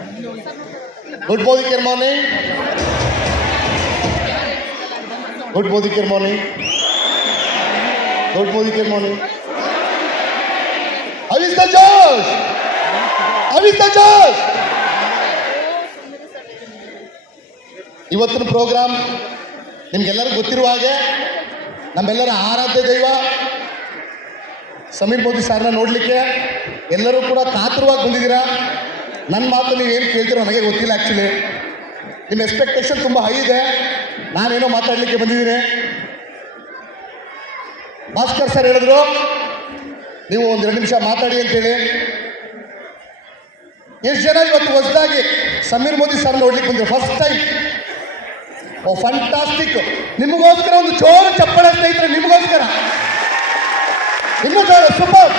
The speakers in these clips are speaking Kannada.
Good Modi Care morning. Good Modi Care morning. Good Modi Care morning. How is the Josh? How is the Josh? ಇವತ್ತಿನ ಪ್ರೋಗ್ರಾಮ್ ನಿಮ್ಗೆಲ್ಲರಿಗೂ ಗೊತ್ತಿರುವ ಹಾಗೆ ನಮ್ಮೆಲ್ಲರ ಆರಾಧ್ಯ ದೈವ ಸಮೀರ್ ಮೋದಿ ಸಾರ್ನ ನೋಡಲಿಕ್ಕೆ ಎಲ್ಲರೂ ಕೂಡ ಕಾತುರವಾಗಿ ಬಂದಿದ್ದೀರಾ. ನನ್ನ ಮಾತು ನೀವು ಏನು ಕೇಳ್ತೀರೋ ನನಗೆ ಗೊತ್ತಿಲ್ಲ. ಆ್ಯಕ್ಚುಲಿ ನಿಮ್ಮ ಎಕ್ಸ್ಪೆಕ್ಟೇಷನ್ ತುಂಬ ಹೈ ಇದೆ. ನಾನೇನೋ ಮಾತಾಡಲಿಕ್ಕೆ ಬಂದಿದ್ದೀನಿ. ಭಾಸ್ಕರ್ ಸರ್ ಹೇಳಿದ್ರು ನೀವು ಒಂದು 2 ನಿಮಿಷ ಮಾತಾಡಿ ಅಂತೇಳಿ. ಎಷ್ಟು ಜನ ಇವತ್ತು ಹೊಸದಾಗಿ ಸಮೀರ್ ಮೋದಿ ಸರ್ ನೋಡ್ಲಿಕ್ಕೆ ಬಂದರು ಫಸ್ಟ್ ಟೈಮ್? ಓ ಫ್ಯಾಂಟಾಸ್ಟಿಕ್. ನಿಮಗೋಸ್ಕರ ಒಂದು ಜೋರು ಚಪ್ಪಳೆ ಸ್ನೇಹಿತರೆ, ನಿಮಗೋಸ್ಕರ ಇನ್ನೂ ಜೋರು. ಸೂಪರ್.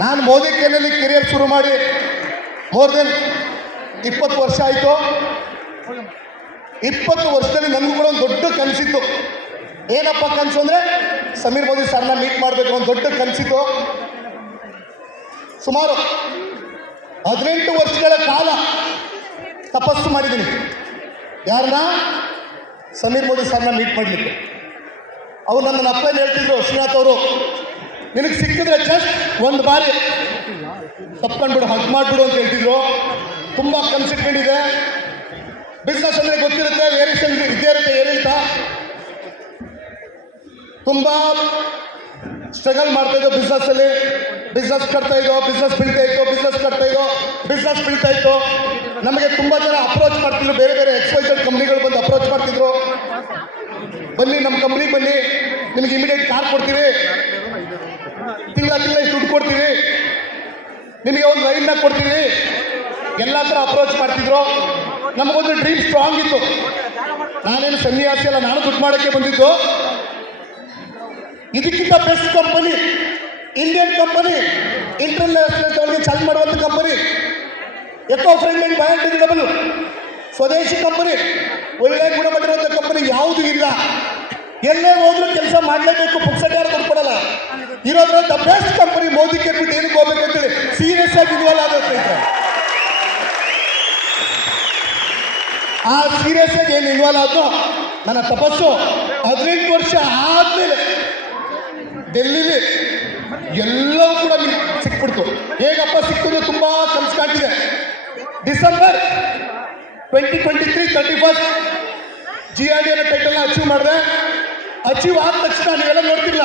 ನಾನು ಮೋದಿ ಕೇರ್ನಲ್ಲಿ ಕೆರಿಯರ್ ಶುರು ಮಾಡಿ ಮೋರ್ ದೆನ್ 20 ವರ್ಷ ಆಯಿತು. 20 ವರ್ಷದಲ್ಲಿ ನನಗೂ ಕೂಡ ಒಂದು ದೊಡ್ಡ ಕನಸಿತ್ತು. ಏನಪ್ಪ ಕನಸು ಅಂದರೆ ಸಮೀರ್ ಮೋದಿ ಸರ್ನ ಮೀಟ್ ಮಾಡಬೇಕು ಒಂದು ದೊಡ್ಡ ಕನಸಿತ್ತು. ಸುಮಾರು 18 ವರ್ಷಗಳ ಕಾಲ ತಪಸ್ಸು ಮಾಡಿದ್ದೀನಿ. ಯಾರನ್ನ? ಸಮೀರ್ ಮೋದಿ ಸರ್ನ ಮೀಟ್ ಮಾಡಲಿಕ್ಕೆ. ಅವ್ರು ನನ್ನ ಅಪ್ಪಲ್ಲಿ ಹೇಳ್ತಿದ್ರು, ಶ್ರೀನಾಥ್ ಅವರು ನಿನಗೆ ಸಿಕ್ಕಿದ್ರೆ ಜಸ್ಟ್ ಒಂದು ಬಾರಿ ತಪ್ಕೊಂಡ್ಬಿಡು, ಹಗ್ ಮಾಡಿಬಿಡು ಅಂತ ಹೇಳ್ತಿದ್ರು. ತುಂಬ ಕನಸಿಟ್ಕೊಂಡಿದೆ. ಬಿಸ್ನೆಸ್ ಅಂದರೆ ಗೊತ್ತಿರುತ್ತೆ, ವೇರಿಯೇಷನ್ ಇದ್ದೇ ಇರುತ್ತೆ, ಏರಿಳಿತ. ತುಂಬ ಸ್ಟ್ರಗಲ್ ಮಾಡ್ತಾಯಿದ್ದೋ ಬಿಸ್ನೆಸ್ಸಲ್ಲಿ. ಬಿಸ್ನೆಸ್ ಕಟ್ತಾ ಇದ್ದೋ, ಬಿಸ್ನೆಸ್ ಬೀಳ್ತಾ ಇತ್ತು, ಬಿಸ್ನೆಸ್ ಕಟ್ತಾ ಇದ್ದೋ, ಬಿಸ್ನೆಸ್ ಬೀಳ್ತಾ ಇತ್ತು. ನಮಗೆ ತುಂಬ ಜನ ಅಪ್ರೋಚ್ ಮಾಡ್ತಿದ್ರು, ಬೇರೆ ಬೇರೆ XYZ ಕಂಪ್ನಿಗಳು ಬಂದು ಅಪ್ರೋಚ್ ಮಾಡ್ತಿದ್ರು. ಬನ್ನಿ ನಮ್ಮ ಕಂಪ್ನಿಗೆ ಬನ್ನಿ, ನಿಮಗೆ ಇಮಿಡಿಯೇಟ್ ಕಾರ್ ಕೊಡ್ತೀವಿ, ತಿಂಗಳ ಇಷ್ಟು ದುಡ್ಡು ಕೊಡ್ತೀವಿ, ನಿಮಗೆ ಒಂದು ಲೈನ್ನ ಕೊಡ್ತೀವಿ, ಎಲ್ಲ ಥರ ಅಪ್ರೋಚ್ ಮಾಡ್ತಿದ್ರು. ನಮಗೊಂದು ಡ್ರೀಮ್ ಸ್ಟ್ರಾಂಗ್ ಇತ್ತು. ನಾನೇನು ಸನ್ಯಾಸಿ ಅಲ್ಲ, ನಾನು ದುಡ್ಡು ಮಾಡೋಕ್ಕೆ ಬಂದಿದ್ದು. ಇದಕ್ಕಿಂತ best company, Indian company, international charge ಮಾಡುವಂಥ company, eco friendly and biodegradable swadeshi company, ಒಳ್ಳೆ ಗುಣಮಟ್ಟದ ಕಂಪನಿ ಯಾವುದೂ ಇಲ್ಲ. ಎಲ್ಲೇ ಹೋದ್ರೂ ಕೆಲಸ ಮಾಡಲೇಬೇಕು, ಪುಕ್ಸಟ್ ಯಾರು ಕೊಡ್ಕೊಡಲ್ಲ. ಇರೋದ್ರ the best company Modi care ಬಿಟ್ಟು ಏನಕ್ಕೆ ಹೋಗ್ಬೇಕಂತೇಳಿ ಸೀರಿಯಸ್ ಆಗಿ ಇನ್ವಾಲ್ವ್ ಆಗುತ್ತೆ. ಆ ಸೀರಿಯಸ್ ಆಗಿ ಏನು ಇನ್ವಾಲ್ವ್ ಆದ್ನೋ ನನ್ನ ತಪಸ್ಸು 18 ವರ್ಷ ಆದಮೇಲೆ ಡೆಲ್ಲಿಲಿ ಎಲ್ಲವೂ ಕೂಡ ಸಿಕ್ಬಿಡ್ತು. ಹೇಗಪ್ಪ ಸಿಕ್ಕಿದ್ರೆ ತುಂಬ ಕನಸು ಕಾಣ್ತಿದೆ. ಡಿಸೆಂಬರ್ 2023 31 GRD ಅನ್ನೋ ಟೈಟಲ್ನ ಅಚೀವ್ ಮಾಡಿದೆ. ಅಚೀವ್ ಆದ ತಕ್ಷಣ ನೀವೆಲ್ಲ ನೋಡ್ತಿರಲ್ಲ,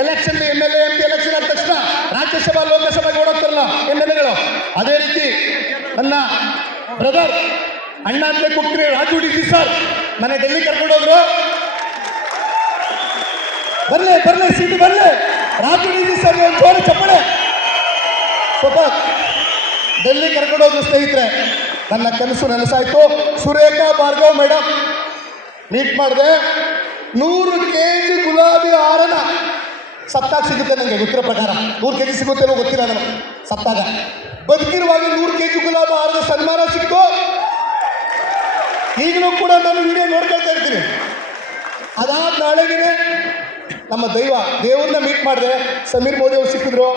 ಎಲೆಕ್ಷನ್ MLA MP ಎಲೆಕ್ಷನ್ ಆದ ತಕ್ಷಣ ರಾಜ್ಯಸಭಾ ಲೋಕಸಭೆಗೆ ಓಡೋಗ್ತಾರಲ್ಲ MLAಗಳು, ಅದೇ ರೀತಿ ನನ್ನ ಬ್ರದರ್ ಅಣ್ಣ ಅಂತ ಕೂಗ್ತೀನಿ ರಾಜು ಡಿ ಸರ್ ನನ್ನ ಡೆಲ್ಲಿ ಕರ್ಕೊಂಡೋದ್ರು. ಬರ್ಲಿ ಸೀಟು ಬರ್ಲಿ, ರಾಜು ಡಿ ಸರ್ ಒಂದು ಜೋರು ಚಪ್ಪಳೆ. ಸ್ವಲ್ಪ ಡೆಲ್ಲಿ ಕರ್ಕೊಂಡೋದ್ರು ಸ್ನೇಹಿತರೆ. ನನ್ನ ಕನಸು ನನಸಾಯ್ತು. ಸುರೇಖಾ ಭಾರ್ಗವ್ ಮೇಡಮ್ ಮೀಟ್ ಮಾಡಿದೆ. 100 kg ಗುಲಾಬಿ ಹಾರನ ಸತ್ತಾಗ ಸಿಗುತ್ತೆ, ನನಗೆ ಗೊತ್ತಿರೋ ಪ್ರಕಾರ 100 kg ಸಿಗುತ್ತೇನೋ ಗೊತ್ತಿಲ್ಲ ನನಗೆ. ಸತ್ತಾಗ ಬದುಕಿರುವಾಗ 100 kg ಗುಲಾಬಿ ಹಾರದ ಸನ್ಮಾನ ಸಿಕ್ತು. ಈಗಲೂ ಕೂಡ ನಾನು ವಿಡಿಯೋ ನೋಡ್ಕೊಳ್ತಾ ಇರ್ತೀನಿ. ಅದಾದ ನಾಳೆಗೆ ನಮ್ಮ ದೇವ್ರನ್ನ ಮೀಟ್ ಮಾಡಿದೆ. ಸಮೀರ್ ಮೋದಿ ಅವ್ರು ಸಿಕ್ಕಿದ್ರು,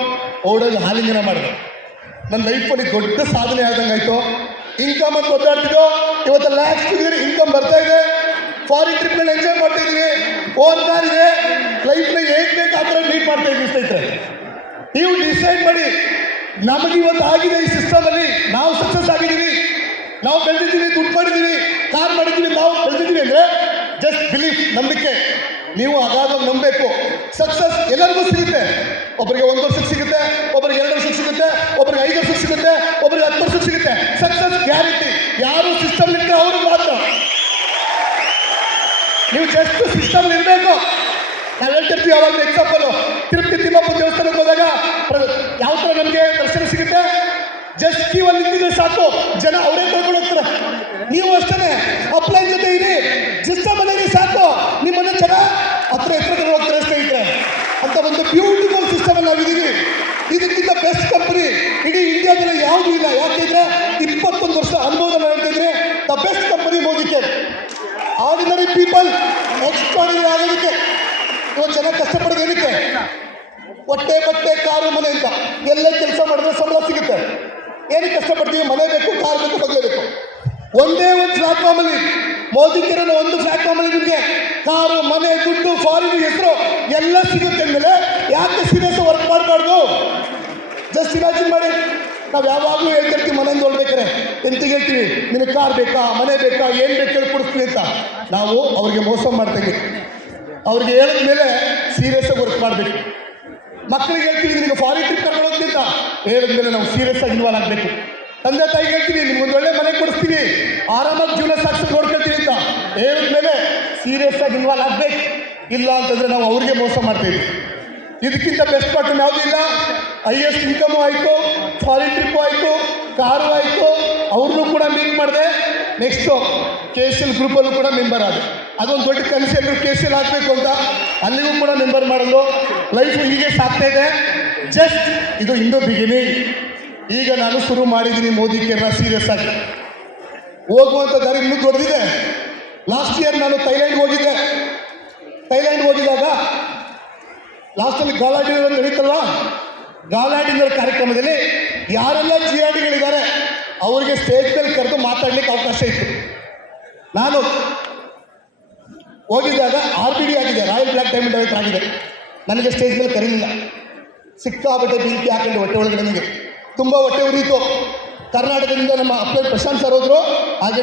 ಓಡೋಗಿ ಹಾಲಿಂಗನ ಮಾಡಿದೆ. ನನ್ನ ಲೈಫಲ್ಲಿ ದೊಡ್ಡ ಸಾಧನೆ ಆದಂಗಾಯ್ತು. ಇನ್ಕಮ್ ಅಂತ ಒದ್ದಾಡ್ತಿದ್ದೋ, ಇವತ್ತು ಲ್ಯಾಕ್ಸ್ ಇನ್ಕಮ್ ಬರ್ತಾ ಇದೆ. ಫಾರಿನ್ ಟ್ರಿಪ್ಗಳನ್ನ ಎಂಜಾಯ್ ಮಾಡ್ತಾ ಇದ್ದೀವಿ. ಓನ್ ಕಾರ್ ಇದೆ. ಲೈಫ್ನ ಹೇಗೆ ಬೇಕು ಆ ಥರ ಮೀಟ್ ಮಾಡ್ತಾ ಇದ್ದೀವಿ ಸ್ನೇಹಿತರೆ. ನೀವು ಡಿಸೈಡ್ ಮಾಡಿ. ನಮಗೆ ಇವತ್ತು ಆಗಿದೆ ಈ ಸಿಸ್ಟಮಲ್ಲಿ, ನಾವು ಸಕ್ಸಸ್ ಆಗಿದ್ದೀವಿ, ನಾವು ಬೆಳೆದಿದ್ದೀವಿ, ದುಡ್ಡು ಮಾಡಿದ್ದೀವಿ, ಕಾರ್ ಮಾಡಿದ್ದೀವಿ, ನಾವು ಬೆಳೆದಿದ್ದೀವಿ ಅಂದರೆ ಜಸ್ಟ್ ಬಿಲೀಫ್, ನಂಬಿಕೆ. ನೀವು ಅಗಾಧವಾಗಿ ನಂಬಬೇಕು. ಸಕ್ಸಸ್ ಎಲ್ಲರಿಗೂ ಸಿಗುತ್ತೆ. ಒಬ್ಬರಿಗೆ 1 ವರ್ಷಕ್ಕೆ ಸಿಗುತ್ತೆ, ಒಬ್ಬರಿಗೆ 2 ವರ್ಷಕ್ಕೆ ಸಿಗುತ್ತೆ, ಒಬ್ಬರಿಗೆ 5 ವರ್ಷಕ್ಕೆ ಸಿಗುತ್ತೆ, ಒಬ್ಬರಿಗೆ 10 ವರ್ಷಕ್ಕೆ ಸಿಗುತ್ತೆ. Success guarantee. ಯಾರು ಸಿಸ್ಟಮ್ ಇಟ್ಟರೆ ಅವ್ರಿಗೆ ಮಾತ್ರ. ನೀವು ಜಸ್ಟ್ ಸಿಸ್ಟಮ್ ಇರಬೇಕು. ನಾವು ಹೇಳ್ತಿರ್ತೀವಿ ಯಾವಾಗ ಎಕ್ಸಾಂಪಲು, ತಿರುಪತಿ ತಿಮ್ಮಪ್ಪ ದೇವಸ್ಥಾನಕ್ಕೆ ಹೋದಾಗ ಯಾವ ಥರ ನಮಗೆ ದರ್ಶನ ಸಿಗುತ್ತೆ? ಜಸ್ಟ್ ಕ್ಯೂವಲ್ಲಿ ನಿಂತಿದ್ರೆ ಸಾಕು, ಜನ ಅವರೇ ಕರ್ಕೊಂಡು ಹೋಗ್ತಾರೆ. ನೀವು ಅಷ್ಟೇ ಅಪ್ಲೈನ್ ಜೊತೆ ಇರಿ, ಸಿಸ್ಟಮ್ ಅಲ್ಲಿ ಸಾಕು, ನಿಮ್ಮನ್ನು ಜನ ಎತ್ತರ ಹೋಗ್ತಾರೆ ಸ್ನೇಹಿತರೆ. ಅಂತ ಒಂದು ಬ್ಯೂಟಿಫುಲ್ ಸಿಸ್ಟಮ್ ಅಲ್ಲಿ ನಾವಿದ್ದೀವಿ. ಇದಕ್ಕಿಂತ ಬೆಸ್ಟ್ ಕಂಪನಿ ಇಡೀ ಇಂಡಿಯಾದಲ್ಲಿ ಯಾವುದೂ ಇಲ್ಲ. ಯಾಕೆಂದ್ರೆ 21 ವರ್ಷ ಅನುಭವ ಮಾಡ್ತಿದ್ರೆ the best company Modi care. Ordinary people extraordinary ಆಗೋದಕ್ಕೆ ಇವತ್ತು ಜನ ಕಷ್ಟಪಡೋದು ಏನಕ್ಕೆ? ಹೊಟ್ಟೆ ಬಟ್ಟೆ ಕಾರು ಮನೆ ಅಂತ. ಎಲ್ಲೇ ಕೆಲಸ ಮಾಡಿದ್ರೆ ಸಂಬಳ ಸಿಗುತ್ತೆ. ಏನಕ್ಕೆ ಕಷ್ಟಪಡ್ತೀವಿ? ಮನೆ ಬೇಕು, ಕಾರ್ ಬೇಕು, ಬಗ್ಲೆ ಬೇಕು. ಒಂದೇ ಒಂದು ಪ್ಲಾಟ್ಫಾರ್ಮಲ್ಲಿ ಮೋದಿ ಕಿರಣ ಒಂದು ಪ್ಲಾಟ್ಫಾರ್ಮಲ್ಲಿ ನಿಮಗೆ ಕಾರು, ಮನೆ, ದುಡ್ಡು, ಫಾರಿನ್ ಹೆಸರು ಎಲ್ಲ ಸಿಗುತ್ತೆ ಅಂದಮೇಲೆ ಯಾಕೆ ಸೀರಿಯಸ್ ವರ್ಕ್ ಮಾಡಬಾರ್ದು? ಜಸ್ಟ್ ಇಮ್ಯಾಜಿನ್ ಮಾಡಿ. ನಾವು ಯಾವಾಗಲೂ ಹೇಳ್ತಿರ್ತೀವಿ ಮನೆಯಿಂದ ಹೊರಡ್ಬೇಕಾರೆ ಎಂತಿಗೆ ಹೇಳ್ತೀವಿ, ನಿನಗೆ ಕಾರ್ ಬೇಕಾ, ಮನೆ ಬೇಕಾ, ಏನು ಬೇಕು ಹೇಳಿ ಕೊಡಿಸ್ತೀವಿ ಅಂತ. ನಾವು ಅವ್ರಿಗೆ ಮೋಸ ಮಾಡ್ತೀವಿ. ಅವ್ರಿಗೆ ಹೇಳಿದ ಮೇಲೆ ಸೀರಿಯಸ್ ಆಗಿ ವರ್ಕ್ ಮಾಡಬೇಕು. ಮಕ್ಕಳಿಗೆ ಹೇಳ್ತೀವಿ ನಿನಗೆ ಫಾರಿನ್ ಟ್ರಿಪ್ ಕರ್ಕೊಂಡು ಹೋಗ್ತೀನಿ ಅಂತ ಹೇಳಿದ್ಮೇಲೆ ನಾವು ಸೀರಿಯಸ್ ಆಗಿ ಇನ್ವಾಲ್ವ್ ಆಗಬೇಕು. ತಂದೆ ತಾಯಿಗೆ ಹೇಳ್ತೀವಿ ನಿಮ್ಗೊಂದು ಒಳ್ಳೆ ಮನೆ ಕೊಡಿಸ್ತೀವಿ, ಆರಾಮಾಗಿ ಜೀವನ ಸಾಕ್ಷಿ ನೋಡ್ಕೊಳ್ತೀವಿ ಅಂತ ಹೇಳಿದ್ಮೇಲೆ ಸೀರಿಯಸ್ ಆಗಿ ಇನ್ವಾಲ್ವ್ ಆಗಬೇಕು. ಇಲ್ಲ ಅಂತಂದರೆ ನಾವು ಅವ್ರಿಗೆ ಮೋಸ ಮಾಡ್ತೀವಿ. ಇದಕ್ಕಿಂತ ಬೆಸ್ಟ್ ಪಾರ್ಟ್ ಯಾವುದೂ ಇಲ್ಲ. ಹೈಯೆಸ್ಟ್ ಇನ್ಕಮು ಆಯಿತು, ಫಾರಿನ್ ಟ್ರಿಪ್ಪು ಆಯಿತು, ಕಾರು ಆಯಿತು, ಅವ್ರನ್ನೂ ಕೂಡ ಮೀಟ್ ಮಾಡಿದೆ. ನೆಕ್ಸ್ಟು KCL ಗ್ರೂಪಲ್ಲೂ ಕೂಡ ಮೆಂಬರ್ ಆದ. ಅದೊಂದು ದೊಡ್ಡ ಕನಸು ಎಲ್ಲರೂ KCL ಆಗಬೇಕು ಅಂತ, ಅಲ್ಲಿಗೂ ಕೂಡ ಮೆಂಬರ್ ಮಾಡೋದು. ಲೈಫು ಹೀಗೆ ಸಾಗ್ತಾ ಇದೆ. ಜಸ್ಟ್ ಇದು ಇನ್ನೂ ಬಿಗಿನಿಂಗ್. ಈಗ ನಾನು ಶುರು ಮಾಡಿದ್ದೀನಿ ಮೋದಿ ಕೇರ್ನ ಸೀರಿಯಸ್ ಆಗಿ. ಹೋಗುವಂಥ ದಾರಿ ಇನ್ನೂ ದೊಡ್ಡದಿದೆ. ಲಾಸ್ಟ್ ಇಯರ್ ನಾನು ಥೈಲ್ಯಾಂಡ್ ಹೋಗಿದ್ದೆ. ಥೈಲ್ಯಾಂಡ್ ಹೋಗಿದಾಗ ಲಾಸ್ಟಲ್ಲಿ ಗಾಲಾ ಡಿನ್ನರ್ ನಡೀತಲ್ವ, ಗಾಲಾ ಡಿನ್ನರ್ ಕಾರ್ಯಕ್ರಮದಲ್ಲಿ ಯಾರೆಲ್ಲ GRDಗಳಿದ್ದಾರೆ ಅವರಿಗೆ ಸ್ಟೇಜ್ ಮೇಲೆ ಕರೆದು ಮಾತಾಡಲಿಕ್ಕೆ ಅವಕಾಶ ಇತ್ತು. ನಾನು ಹೋಗಿದ್ದಾಗ RBD ಆಗಿದೆ, ರಾಯಲ್ ಬ್ಲ್ಯಾಕ್ ಡೈಮಂಡ್ ಅವೈಟ್ ಆಗಿದೆ. ನನಗೆ ಸ್ಟೇಜ್ ಮೇಲೆ ಕರೀಲಿಲ್ಲ. ಸಿಕ್ಕಾಬಟ್ಟೆ ಬೆಂಕಿ ಹಾಕೊಂಡು ಹೊಟ್ಟೆ ಒಳಗಡೆ ನನಗೆ ತುಂಬ ಹೊಟ್ಟೆ ಉರಿಯಿತು. ಕರ್ನಾಟಕದಿಂದ ನಮ್ಮ ಅಪ್ಲೈ ಪ್ರಶಾಂತ್ ಸರ್ ಹೋದರು. ಹಾಗೆಯೇ